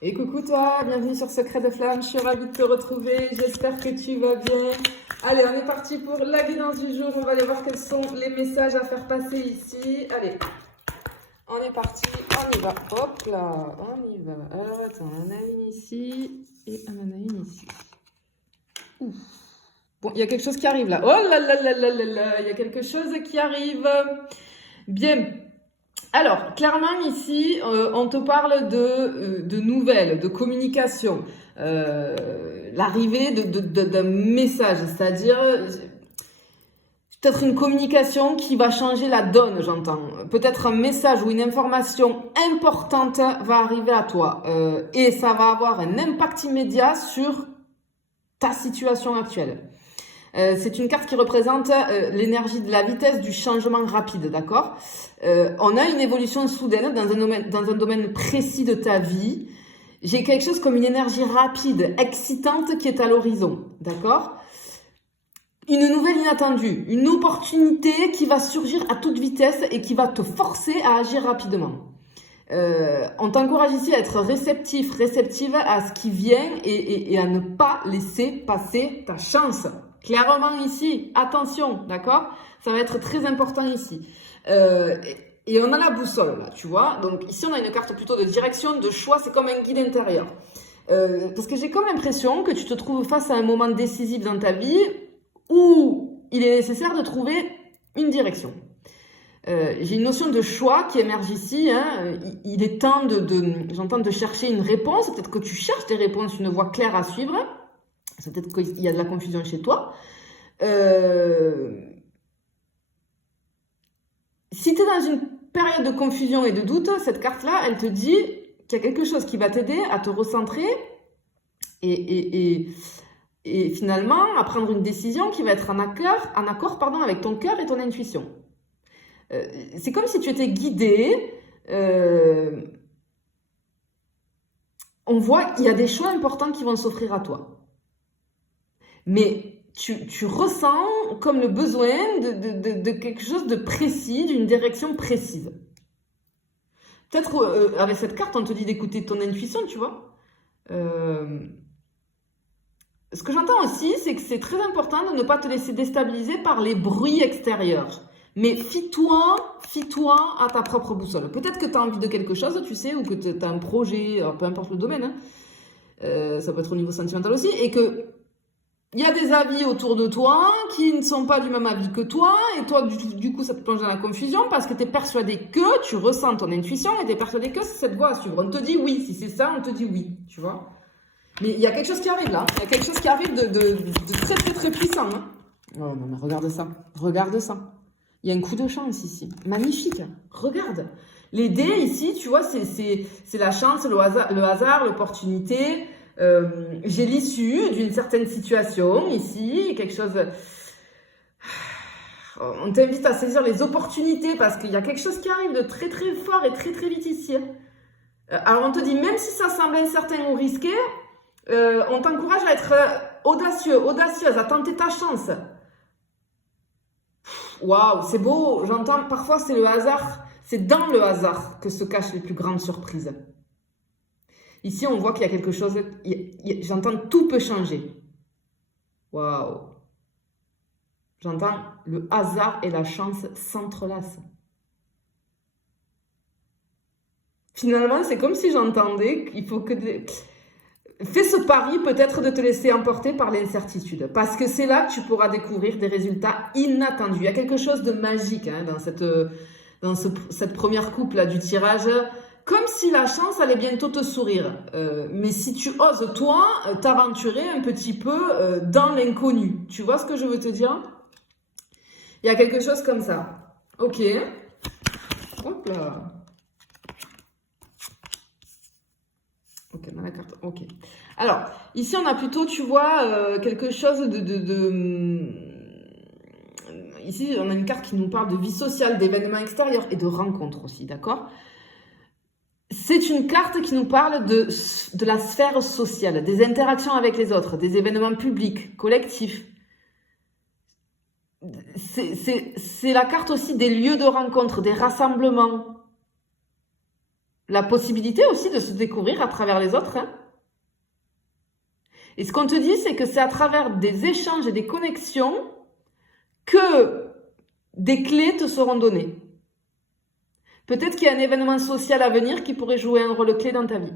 Et coucou toi, bienvenue sur Secret de Flamme, je suis ravie de te retrouver, j'espère que tu vas bien. Allez, on est parti pour la guidance du jour, on va aller voir quels sont les messages à faire passer ici. Allez, on est parti, on y va. Hop là, on y va. Alors attends, on en a une ici et on en a une ici. Ouf. Bon, il y a quelque chose qui arrive là. Oh là là là là là là, il y a quelque chose qui arrive. Bien. Alors, clairement ici, on te parle de nouvelles, de communication, l'arrivée d'un message, c'est-à-dire peut-être une communication qui va changer la donne, j'entends. Peut-être un message ou une information importante va arriver à toi et ça va avoir un impact immédiat sur ta situation actuelle. C'est une carte qui représente l'énergie de la vitesse du changement rapide, d'accord? On a une évolution soudaine dans un domaine précis de ta vie. J'ai quelque chose comme une énergie rapide, excitante qui est à l'horizon, d'accord? Une nouvelle inattendue, une opportunité qui va surgir à toute vitesse et qui va te forcer à agir rapidement. On t'encourage ici à être réceptive à ce qui vient et à ne pas laisser passer ta chance. Clairement ici, attention, d'accord? Ça va être très important ici. Et on a la boussole là, tu vois? Donc ici on a une carte plutôt de direction, de choix, c'est comme un guide intérieur. Parce que j'ai comme l'impression que tu te trouves face à un moment décisif dans ta vie où il est nécessaire de trouver une direction. J'ai une notion de choix qui émerge ici. Hein. Il est temps j'entends de chercher une réponse. Peut-être que tu cherches des réponses, une voie claire à suivre. C'est peut-être qu'il y a de la confusion chez toi. Si tu es dans une période de confusion et de doute, cette carte-là, elle te dit qu'il y a quelque chose qui va t'aider à te recentrer et finalement à prendre une décision qui va être en accord avec ton cœur et ton intuition. C'est comme si tu étais guidé. On voit qu'il y a des choix importants qui vont s'offrir à toi. Mais tu ressens comme le besoin de quelque chose de précis, d'une direction précise. Peut-être avec cette carte, on te dit d'écouter ton intuition, tu vois. Ce que j'entends aussi, c'est que c'est très important de ne pas te laisser déstabiliser par les bruits extérieurs. Mais fie-toi à ta propre boussole. Peut-être que tu as envie de quelque chose, tu sais, ou que tu as un projet, peu importe le domaine, hein, ça peut être au niveau sentimental aussi, et que il y a des avis autour de toi qui ne sont pas du même avis que toi, et toi, du coup, ça te plonge dans la confusion parce que tu es persuadé que, tu ressens ton intuition, et tu es persuadé que c'est cette voie à suivre. On te dit oui, si c'est ça, on te dit oui, tu vois. Mais il y a quelque chose qui arrive là, il y a quelque chose qui arrive de très très très puissant. Hein. Oh non, mais regarde ça. Il y a un coup de chance ici, magnifique, regarde. Les dés ici, tu vois, c'est la chance, le hasard, l'opportunité. J'ai l'issue d'une certaine situation ici, quelque chose... On t'invite à saisir les opportunités parce qu'il y a quelque chose qui arrive de très très fort et très très vite ici. Alors on te dit, même si ça semble incertain ou risqué, on t'encourage à être audacieuse, à tenter ta chance. Waouh, c'est beau, j'entends, parfois c'est le hasard, c'est dans le hasard que se cachent les plus grandes surprises. Ici, on voit qu'il y a quelque chose, j'entends tout peut changer. Waouh. J'entends le hasard et la chance s'entrelacent. Finalement, c'est comme si j'entendais qu'il faut que... Fais ce pari peut-être de te laisser emporter par l'incertitude, parce que c'est là que tu pourras découvrir des résultats inattendus. Il y a quelque chose de magique hein, dans cette première coupe là du tirage, comme si la chance allait bientôt te sourire. Mais si tu oses, toi, t'aventurer un petit peu dans l'inconnu. Tu vois ce que je veux te dire? Il y a quelque chose comme ça. Ok. Hop là. Ok, on a la carte. Ok. Alors, ici, on a plutôt, tu vois, quelque chose Ici, on a une carte qui nous parle de vie sociale, d'événements extérieurs et de rencontres aussi, d'accord? C'est une carte qui nous parle de la sphère sociale, des interactions avec les autres, des événements publics, collectifs. C'est la carte aussi des lieux de rencontre, des rassemblements. la possibilité aussi de se découvrir à travers les autres. Hein. Et ce qu'on te dit, c'est que c'est à travers des échanges et des connexions que des clés te seront données. Peut-être qu'il y a un événement social à venir qui pourrait jouer un rôle clé dans ta vie.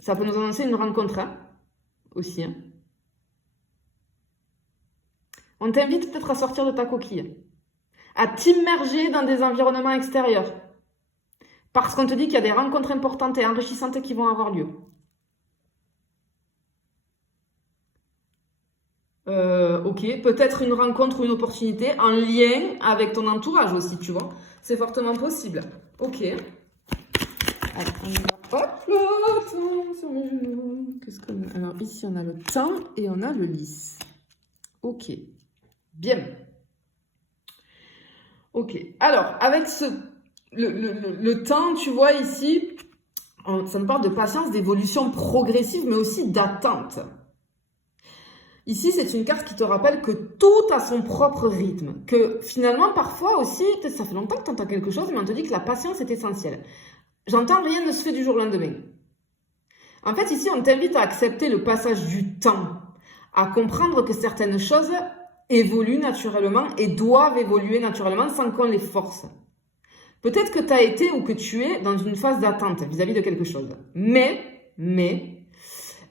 Ça peut nous annoncer une rencontre, hein, aussi. Hein. On t'invite peut-être à sortir de ta coquille, à t'immerger dans des environnements extérieurs. Parce qu'on te dit qu'il y a des rencontres importantes et enrichissantes qui vont avoir lieu. Ok, peut-être une rencontre ou une opportunité en lien avec ton entourage aussi, tu vois. C'est fortement possible. Ok. Allez, on y va. Hop là, attends, sur mes genoux. Qu'est-ce qu'on a? Alors ici, on a le temps et on a le lys. Ok. Bien. Ok. Alors, avec le temps, tu vois ici, ça nous parle de patience, d'évolution progressive, mais aussi d'attente. Ici, c'est une carte qui te rappelle que tout a son propre rythme. Que finalement, parfois aussi, ça fait longtemps que tu entends quelque chose, mais on te dit que la patience est essentielle. J'entends, rien ne se fait du jour au lendemain. En fait, ici, on t'invite à accepter le passage du temps, à comprendre que certaines choses évoluent naturellement et doivent évoluer naturellement sans qu'on les force. Peut-être que tu as été ou que tu es dans une phase d'attente vis-à-vis de quelque chose. Mais,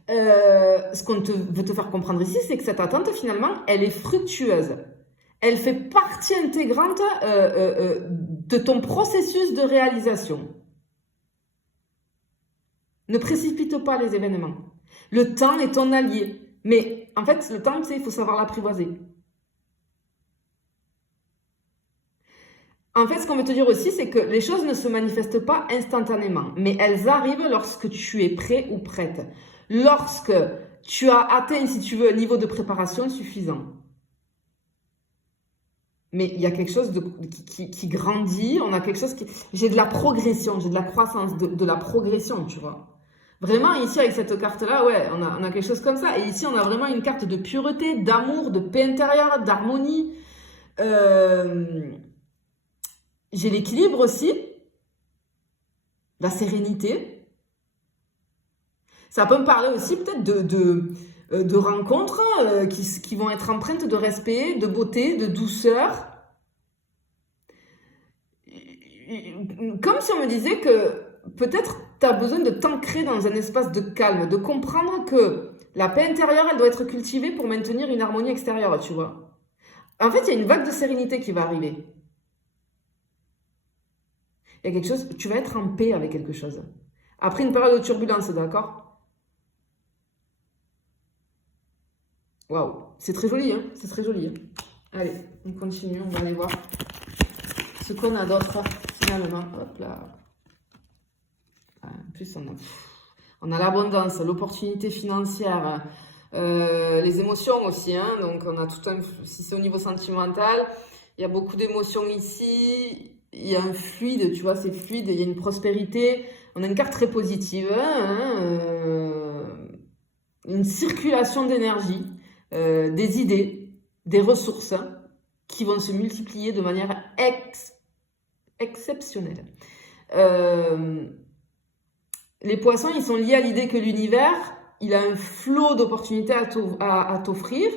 ce qu'on veut te faire comprendre ici, c'est que cette attente, finalement, elle est fructueuse. Elle fait partie intégrante de ton processus de réalisation. Ne précipite pas les événements. Le temps est ton allié. Mais en fait, le temps, tu sais, il faut savoir l'apprivoiser. En fait, ce qu'on veut te dire aussi, c'est que les choses ne se manifestent pas instantanément, mais elles arrivent lorsque tu es prêt ou prête. Lorsque tu as atteint, si tu veux, un niveau de préparation suffisant. Mais il y a quelque chose qui grandit, on a quelque chose qui... J'ai de la progression, j'ai de la croissance, de la progression, tu vois. Vraiment, ici, avec cette carte-là, ouais, on a quelque chose comme ça. Et ici, on a vraiment une carte de pureté, d'amour, de paix intérieure, d'harmonie. J'ai l'équilibre aussi, la sérénité. Ça peut me parler aussi peut-être de rencontres qui vont être empreintes de respect, de beauté, de douceur. Comme si on me disait que peut-être tu as besoin de t'ancrer dans un espace de calme, de comprendre que la paix intérieure, elle doit être cultivée pour maintenir une harmonie extérieure, tu vois. En fait, il y a une vague de sérénité qui va arriver. Il y a quelque chose, tu vas être en paix avec quelque chose. Après une période de turbulence, d'accord? Waouh, c'est très joli, hein? C'est très joli. Hein, allez, on continue, on va aller voir ce qu'on a d'autre, finalement. Hop là. En plus, on a l'abondance, l'opportunité financière, les émotions aussi. Hein, donc, on a tout un... Si c'est au niveau sentimental, il y a beaucoup d'émotions ici. Il y a un fluide, tu vois, c'est fluide. Il y a une prospérité. On a une carte très positive. Une circulation d'énergie, des idées, des ressources qui vont se multiplier de manière exceptionnelle. Les poissons, ils sont liés à l'idée que l'univers, il a un flot d'opportunités à t'offrir.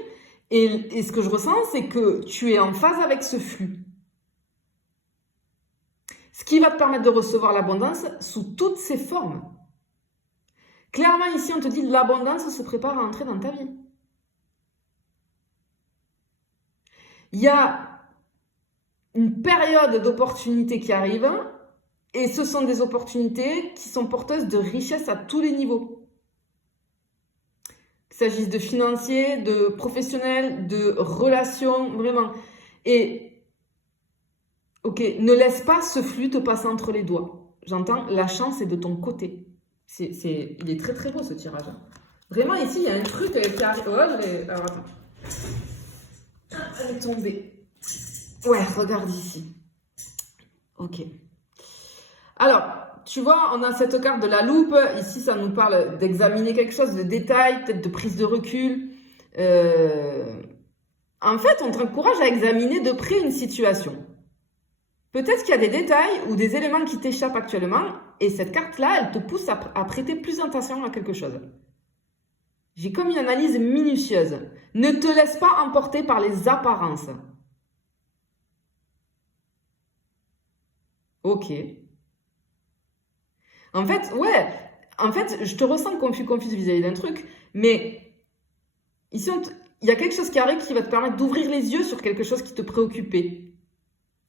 Et ce que je ressens, c'est que tu es en phase avec ce flux. Ce qui va te permettre de recevoir l'abondance sous toutes ses formes. Clairement, ici, on te dit que l'abondance se prépare à entrer dans ta vie. Il y a une période d'opportunités qui arrive. Et ce sont des opportunités qui sont porteuses de richesse à tous les niveaux. Qu'il s'agisse de financier, de professionnel, de relations, vraiment. Et, ok, ne laisse pas ce flux te passer entre les doigts. J'entends, la chance est de ton côté. Il est très très beau ce tirage. Hein. Vraiment, ici, il y a un truc qui arrive. Oh, alors attends. Elle est tombée. Ouais, regarde ici. Ok. Alors, tu vois, on a cette carte de la loupe. Ici, ça nous parle d'examiner quelque chose, de détail, peut-être de prise de recul. En fait, on t'encourage à examiner de près une situation. Peut-être qu'il y a des détails ou des éléments qui t'échappent actuellement et cette carte-là, elle te pousse à prêter plus attention à quelque chose. J'ai comme une analyse minutieuse. Ne te laisse pas emporter par les apparences. Ok. En fait, ouais. En fait, je te ressens confus vis-à-vis d'un truc, mais ici, il y a quelque chose qui arrive qui va te permettre d'ouvrir les yeux sur quelque chose qui te préoccupait.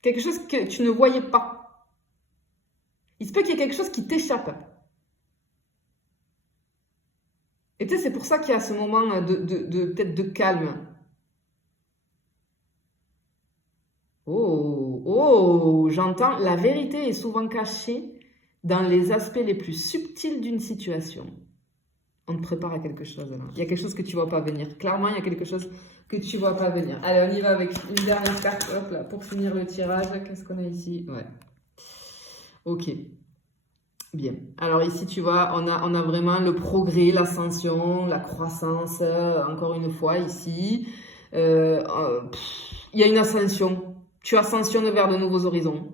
Quelque chose que tu ne voyais pas. Il se peut qu'il y ait quelque chose qui t'échappe. Et tu sais, c'est pour ça qu'il y a ce moment peut-être de calme. Oh, j'entends. La vérité est souvent cachée dans les aspects les plus subtils d'une situation. On te prépare à quelque chose là. Il y a quelque chose que tu ne vois pas venir. Clairement, il y a quelque chose que tu ne vois pas venir. Allez, on y va avec une dernière carte. Hop là, pour finir le tirage. Qu'est-ce qu'on a ici? Ouais. Ok. Bien. Alors ici, tu vois, on a vraiment le progrès, l'ascension, la croissance. Encore une fois, ici. Il y a une ascension. Tu ascensionnes vers de nouveaux horizons.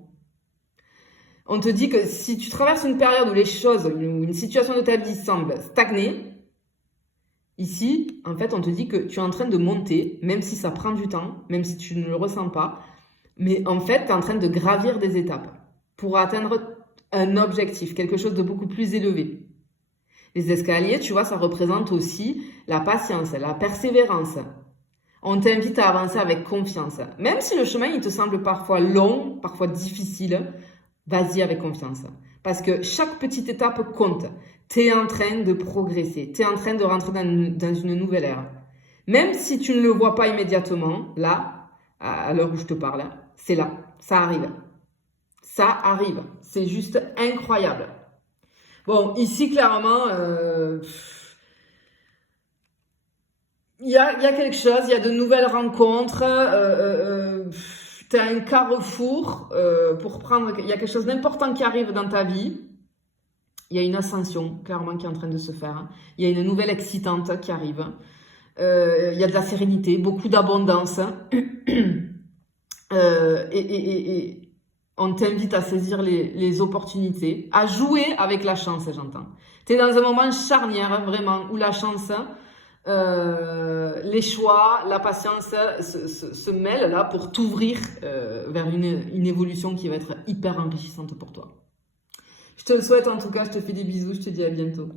On te dit que si tu traverses une période où les choses, une situation de ta vie semble stagner, ici, en fait, on te dit que tu es en train de monter, même si ça prend du temps, même si tu ne le ressens pas. Mais en fait, tu es en train de gravir des étapes pour atteindre un objectif, quelque chose de beaucoup plus élevé. Les escaliers, tu vois, ça représente aussi la patience, la persévérance. On t'invite à avancer avec confiance. Même si le chemin, il te semble parfois long, parfois difficile, vas-y avec confiance. Parce que chaque petite étape compte. Tu es en train de progresser. Tu es en train de rentrer dans une nouvelle ère. Même si tu ne le vois pas immédiatement, là, à l'heure où je te parle, c'est là. Ça arrive. Ça arrive. C'est juste incroyable. Bon, ici, clairement, il y a quelque chose, il y a de nouvelles rencontres. Tu as un carrefour pour prendre. Il y a quelque chose d'important qui arrive dans ta vie. Il y a une ascension, clairement, qui est en train de se faire. Il y a une nouvelle excitante qui arrive. Il y a de la sérénité, beaucoup d'abondance. Et on t'invite à saisir les opportunités, à jouer avec la chance, j'entends. Tu es dans un moment charnière, vraiment, où la chance, les choix, la patience se mêlent là pour t'ouvrir vers une évolution qui va être hyper enrichissante pour toi. Je te le souhaite en tout cas, je te fais des bisous, je te dis à bientôt.